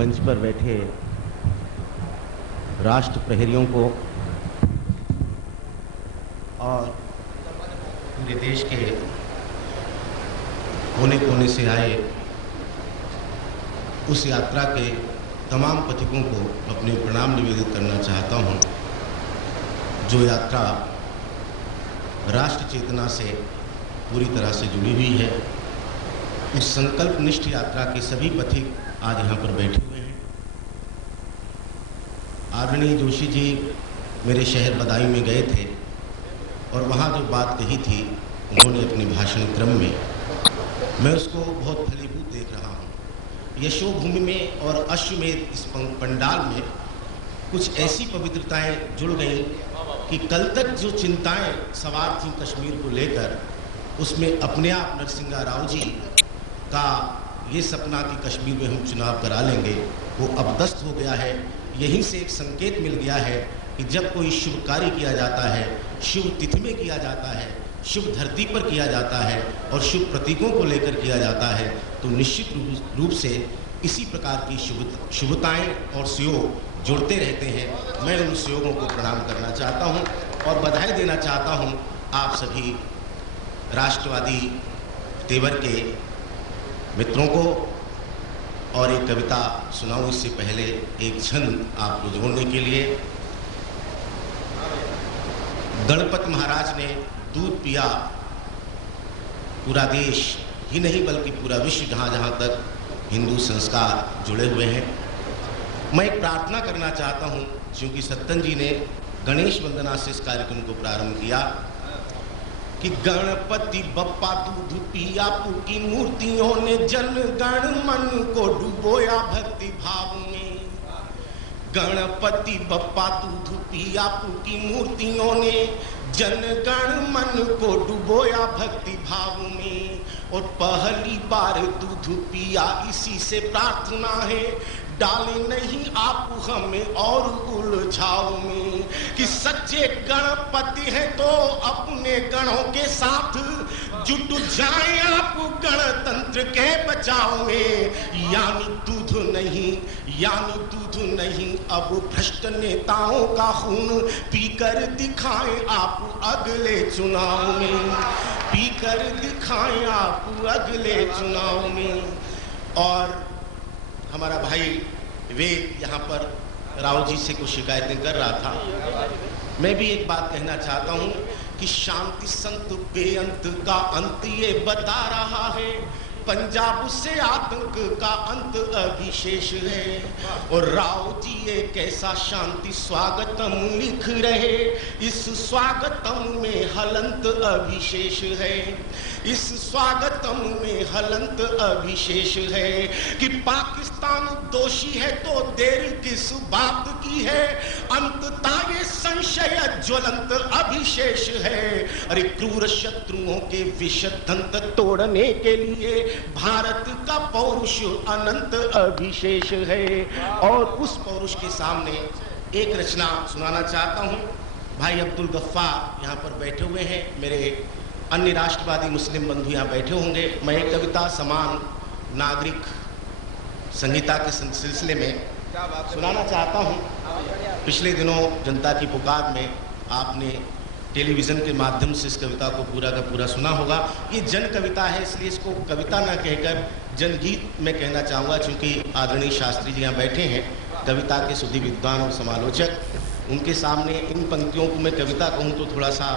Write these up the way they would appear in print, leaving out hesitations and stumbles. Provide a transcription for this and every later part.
मंच पर बैठे राष्ट्र प्रहरियों को और पूरे देश के कोने कोने से आए उस यात्रा के तमाम पथिकों को अपने प्रणाम निवेदित करना चाहता हूं, जो यात्रा राष्ट्र चेतना से पूरी तरह से जुड़ी हुई है। उस संकल्पनिष्ठ यात्रा के सभी पथिक आज यहाँ पर बैठे हुए हैं। आदरणीय जोशी जी मेरे शहर बदायूं में गए थे और वहाँ जो बात कही थी उन्होंने अपने भाषण क्रम में, मैं उसको बहुत फलीभूत देख रहा हूँ। यशोभूमि में और अश्वमेध इस पंडाल में कुछ ऐसी पवित्रताएं जुड़ गई कि कल तक जो चिंताएं सवार थीं कश्मीर को लेकर, उसमें अपने आप नरसिंह राव जी का ये सपना कि कश्मीर में हम चुनाव करा लेंगे वो अब दस्त हो गया है। यहीं से एक संकेत मिल गया है कि जब कोई शुभ कार्य किया जाता है, शुभ तिथि में किया जाता है, शुभ धरती पर किया जाता है और शुभ प्रतीकों को लेकर किया जाता है, तो निश्चित रूप से इसी प्रकार की शुभताएं और सुयोग जुड़ते रहते हैं। मैं उन सुयोगों को प्रणाम करना चाहता हूं और बधाई देना चाहता हूं आप सभी राष्ट्रवादी तेवर के मित्रों को। और एक कविता सुनाऊं इससे पहले एक छंद आपको जोड़ने के लिए। गणपति महाराज ने दूध पिया, पूरा देश ही नहीं बल्कि पूरा विश्व जहाँ जहाँ तक हिंदू संस्कार जुड़े हुए हैं। मैं एक प्रार्थना करना चाहता हूँ, क्योंकि सत्तन जी ने गणेश वंदना से इस कार्यक्रम को प्रारंभ किया कि गणपति बप्पा दूध पिया, की मूर्तियों ने जन गण मन को डुबोया भक्ति भाव में। गणपति बप्पा दूध पिया, की मूर्तियों ने जन गण मन को डुबोया भक्ति भाव में। और पहली बार दूध पिया इसी से प्रार्थना है, डाले नहीं आप हमें और उलझाव में। कि सच्चे गणपति हैं तो अपने गणों के साथ जुट जाएं आप गणतंत्र के बचाव में। यानी दूध नहीं अब भ्रष्ट नेताओं का खून पीकर दिखाएं आप अगले चुनाव में, पीकर दिखाएं आप अगले चुनाव में। और हमारा भाई वेद यहाँ पर राव जी से कुछ शिकायतें कर रहा था। मैं भी एक बात कहना चाहता हूँ कि शांति संत बेअंत का अंत ये बता रहा है, पंजाब से आतंक का अंत अभिशेष है। और राव जी एक ऐसा शांति स्वागतम लिख रहे, इस स्वागतम में हलंत अभिशेष है, इस स्वागतम में हलंत अभिशेष है। कि पाकिस्तान दोषी है तो देर किस बात की है, अंततः ये संशय ज्वलंत अभिशेष है। अरे क्रूर शत्रुओं के विष दंत तोड़ने के लिए भारत का पौरुष अनंत अभिशेष है। और उस पौरुष के सामने एक रचना सुनाना चाहता हूं। भाई अब्दुल गफ्फार यहाँ पर बैठे हुए हैं, मेरे अन्य राष्ट्रवादी मुस्लिम बंधु यहाँ बैठे होंगे। मैं एक कविता समान नागरिक संहिता के सिलसिले में सुनाना चाहता हूँ। पिछले दिनों जनता की पुकार में आपने टेलीविज़न के माध्यम से इस कविता को पूरा का पूरा सुना होगा। ये जन कविता है, इसलिए इसको कविता ना कहकर जनगीत में कहना चाहूँगा, क्योंकि आदरणीय शास्त्री जी यहाँ बैठे हैं, कविता के सुधी विद्वान और समालोचक। उनके सामने इन पंक्तियों को मैं कविता कहूँ तो थोड़ा सा,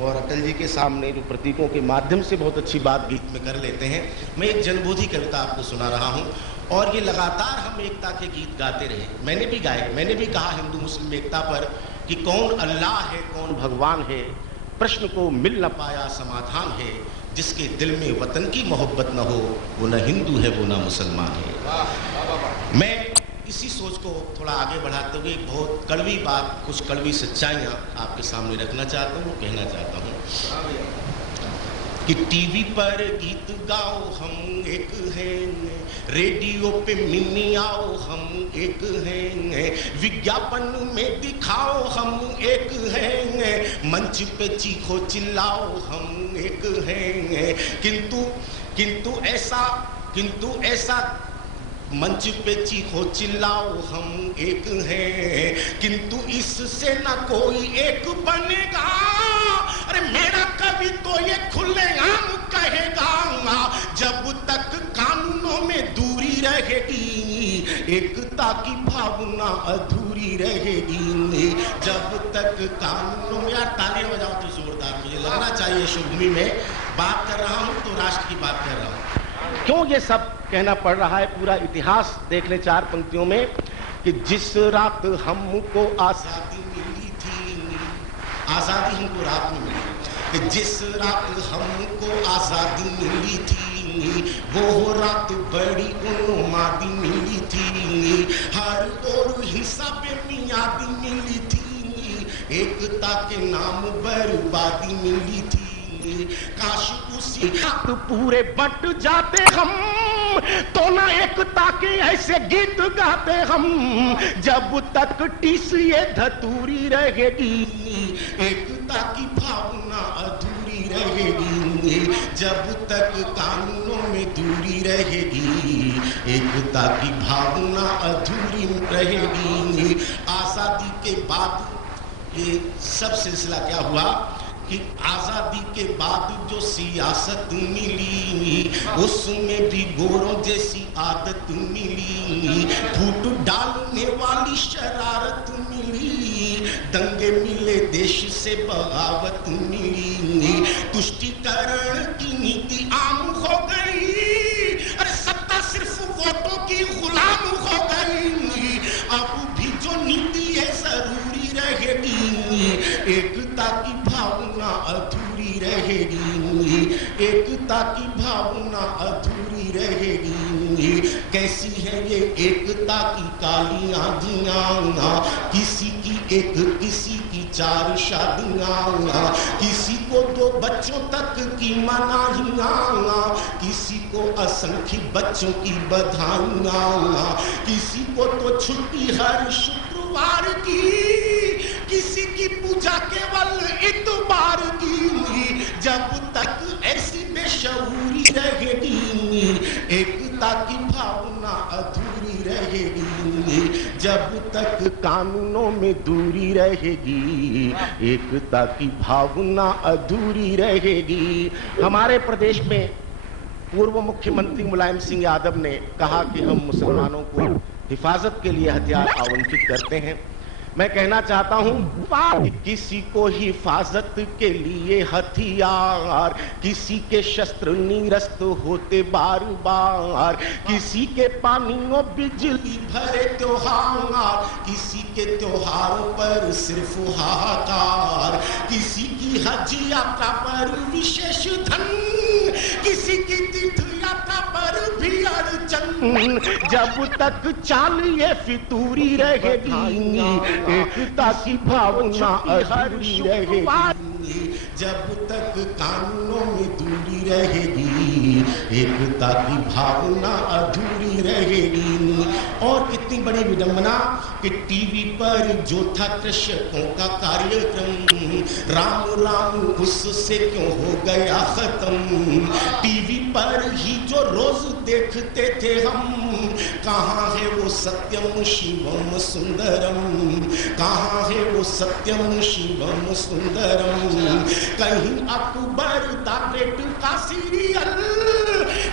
और अटल जी के सामने जो प्रतीकों के माध्यम से बहुत अच्छी बात गीत में कर लेते हैं। मैं एक जनबोधी कविता आपको सुना रहा हूँ और ये लगातार हम एकता के गीत गाते रहे। मैंने भी गाए, मैंने भी कहा हिंदू मुस्लिम एकता पर कि कौन अल्लाह है कौन भगवान है, प्रश्न को मिल न पाया समाधान है। जिसके दिल में वतन की मोहब्बत न हो वो न हिंदू है वो न मुसलमान है। मैं इसी सोच को थोड़ा आगे बढ़ाते हुए बहुत कड़वी बात, कुछ कड़वी सच्चाइयाँ आपके सामने रखना चाहता हूँ, कहना चाहता हूँ कि टीवी पर गीत गाओ हम एक हैं, रेडियो पे मिनी आओ हम एक हैं, विज्ञापन में दिखाओ हम एक हैं, मंच पे चीखो चिल्लाओ हम एक हैं। किंतु ऐसा मंच पे चीखो चिल्लाओ हम एक हैं, किंतु इससे न कोई एक बनेगा। अरे मेरा कवि तो ये खुलेआम कहेगा, जब तक कानूनों में दूरी रहेगी एकता की भावना अधूरी रहेगी। जब तक कानूनों में, यार तालियां बजाओ तो जोरदार, मुझे लगना चाहिए शुभभूमि में बात कर रहा हूं तो राष्ट्र की बात कर रहा हूं। क्यों ये सब कहना पड़ रहा है? पूरा इतिहास देख ले 4 पंक्तियों में कि जिस रात हमको आजादी मिली थी, आजादी हमको रात में मिली, कि जिस रात हमको आजादी मिली थी वो रात बड़ी उन्मादी मिली थी। हर ओर हिस्सा बेमियादी मिली थी, एकता के नाम बर्बादी मिली थी। काश उसी रात पूरे बट जाते हम, तो ना एकता के ऐसे गीत गाते हम। जब तक टीस ये धतूरी रहेगी एकता की भावना अधूरी रहेगी। जब तक कानूनों में दूरी रहेगी एकता की भावना अधूरी रहेगी। आजादी के बाद ये सब सिलसिला क्या हुआ कि आजादी के बाद जो सियासत मिली उसमें भी गोरों जैसी आदत मिली। फूट डालने वाली शरारत मिली, दंगे मिले देश से बगावत मिली। तुष्टीकरण की नीति आम हो गई, अरे सत्ता सिर्फ वोटों की गुलाम हो गई। अब भी जो नीति है जरूरी रहेगी, एकता की भावना अधूरी रहेगी। एकता की भावना अधूरी रहेगी। कैसी है ये एकता की काली आंधियां, किसी की एक किसी की 4 शादियां, किसी को 2 बच्चों तक की मनाहियां, किसी को असंख्य बच्चों की बधाइयां, किसी को तो छुट्टी हर शुक्रवार की, किसी की पूजा केवल इतवार की। जब तक ऐसी बेशऊरी रहेगी एकता की भावना अधूरी रहेगी। जब तक कानूनों में दूरी रहेगी एकता की भावना अधूरी रहेगी। हमारे प्रदेश में पूर्व मुख्यमंत्री मुलायम सिंह यादव ने कहा कि हम मुसलमानों को हिफाजत के लिए हथियार आवंटित करते हैं। मैं कहना चाहता हूं किसी को हिफाजत के लिए हथियार, किसी के शस्त्र निरस्त होते बार बार, किसी के पानियों बिजली भरे त्योहार, किसी के त्योहारों पर सिर्फ हाहाकार, किसी की हज यात्रा पर विशेष धन, किसी की तीर्थ यात्रा पर भी अड़चन। जब तक चाल ये फितूरी रहेगी एकता की भावना अधूरी रहेगी। जब तक कानूनों में दूरी रहेगी एकता की भावना अधूरी रहेगी। और कितनी बड़ी विडंबना कि टीवी पर जो था कृषकों का कार्यक्रम, राम राम उससे क्यों हो गया खत्म। टीवी पर ही जो रोज देखते थे हम, कहाँ है वो सत्यम शिवम सुंदरम, कहाँ है वो सत्यम शिवम सुंदरम। कहीं अकबर द ग्रेट का सीरियल,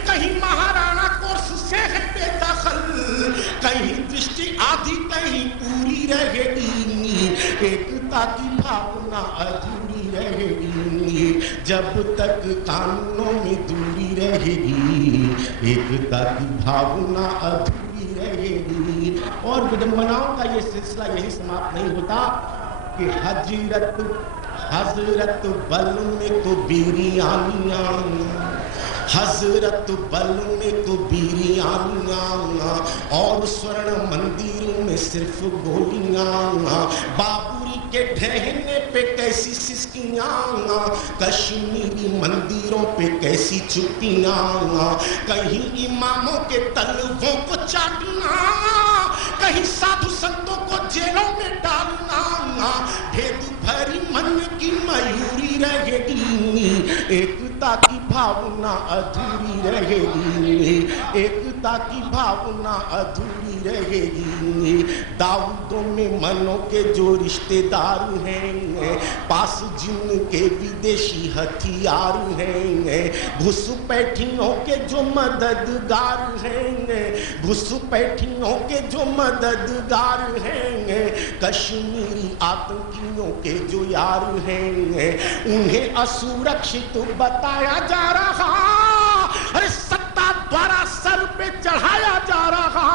कहीं महाराणा कोर्स से है बेदखल, कहीं दृष्टि आधी कहीं पूरी रहेगी एकता की भावना अधूरी रहेगी। जब तक कानूनों में दूरी रहेगी एकता की भावना अधूरी रहेगी। और विडंबनाओं का ये सिलसिला यही समाप्त नहीं होता कि हजरत बल में तो बीरियानियां, हजरत बल में तो बीरियानियां, और स्वर्ण मंदिरों में सिर्फ गोलियां। बाबुरी के ढहने पे कैसी सिसकियां, कश्मीरी मंदिरों पे कैसी चुप्पियां। कहीं इमामों के तलवों को चाटना, कहीं साधु संतों को जेलों में डालना। भेद भरी मन की मयूरी रहेगी, एकता की भावना अधूरी रहेगी, एकता की भावना अधूरी रहेगी। दाऊदों में मनों के जो रिश्तेदार हैं, पास जिनके विदेशी हथियार हैं, घुसपैठियों के जो मददगार हैं, घुसपैठियों के जो मददगार हैं, कश्मीरी आतंकियों के जो यार हैं, उन्हें असुरक्षित बताया जा रहा। अरे सत्ता द्वारा सर पे चढ़ाया जा रहा।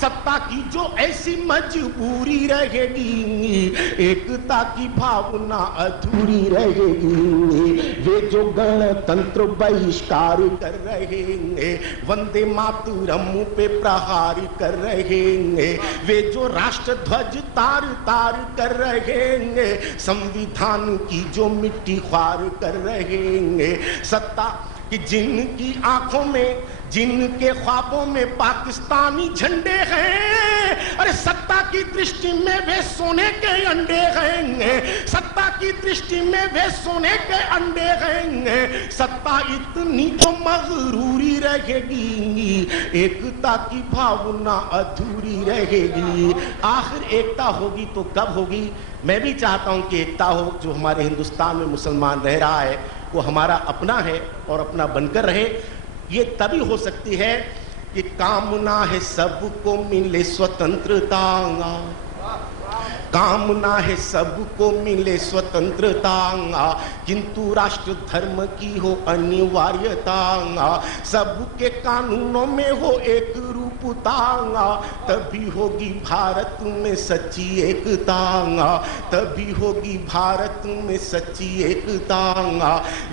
सत्ता की जो ऐसी मजबूरी रहेगी, एकता की भावना अधूरी रहेगी। वे जो गणतंत्र बहिष्कार कर रहे हैं, वंदे मातरम पे प्रहार कर रहे हैं, वे जो राष्ट्र ध्वज तार तार कर रहे हैं, संविधान की जो मिट्टी ख्वार कर रहे हैं। सत्ता कि जिनकी आंखों में, जिनके ख्वाबों में पाकिस्तानी झंडे हैं, अरे सत्ता की दृष्टि में वे सोने के अंडे हैं, सत्ता की दृष्टि में वे सोने के अंडे हैं। सत्ता इतनी तो मगरूरी रहेगी, एकता की भावना अधूरी रहेगी। आखिर एकता होगी तो कब होगी? मैं भी चाहता हूं कि एकता हो। जो हमारे हिंदुस्तान में मुसलमान रह रहा है वो हमारा अपना है और अपना बनकर रहे। ये तभी हो सकती है कि कामना है सबको मिले स्वतंत्रता, कामना है सबको मिले स्वतंत्रता, किंतु राष्ट्र धर्म की हो अनिवार्यता, सबके कानूनों में हो एक रूपता, तभी होगी भारत में सच्ची एकता, तभी होगी भारत में सच्ची एकता।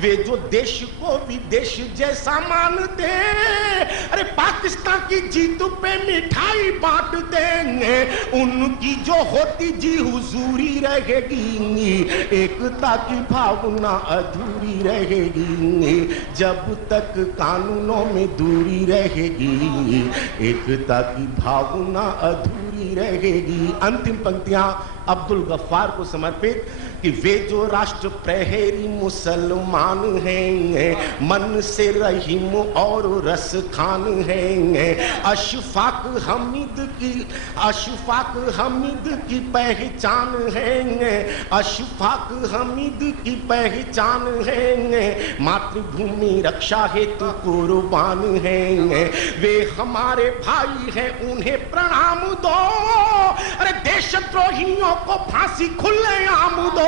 वे जो देश को विदेश जैसा मानते, अरे पाकिस्तान की जीत पे मिठाई बांट देंगे, उनकी जो होती जी हुजूरी रहेगी, एकता की भावना अधूरी रहेगी। जब तक कानूनों में दूरी रहेगी, एकता की भावना अधूरी रहेगी। अंतिम पंक्तियां अब्दुल गफ्फार को समर्पित कि वे जो राष्ट्र प्रहरी मुसलमान हैं, मन से रहीम और रस खान हैं, अशफाक हमीद की, अशफाक हमीद की पहचान है, अशफाक हमीद की पहचान है, मातृभूमि रक्षा हेतु कुर्बान हैं, वे हमारे भाई हैं उन्हें प्रणाम दो। अरे देशद्रोहियों को फांसी खुलेआम दो,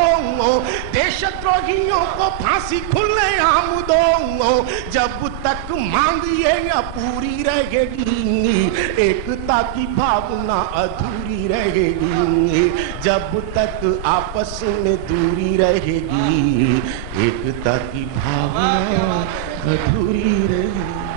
देशद्रोहियों को फांसी खुलेआम दो। जब तक मांग ये पूरी रहेगी, एकता की भावना अधूरी रहेगी। जब तक आपस में दूरी रहेगी, एकता की भावना अधूरी रहेगी।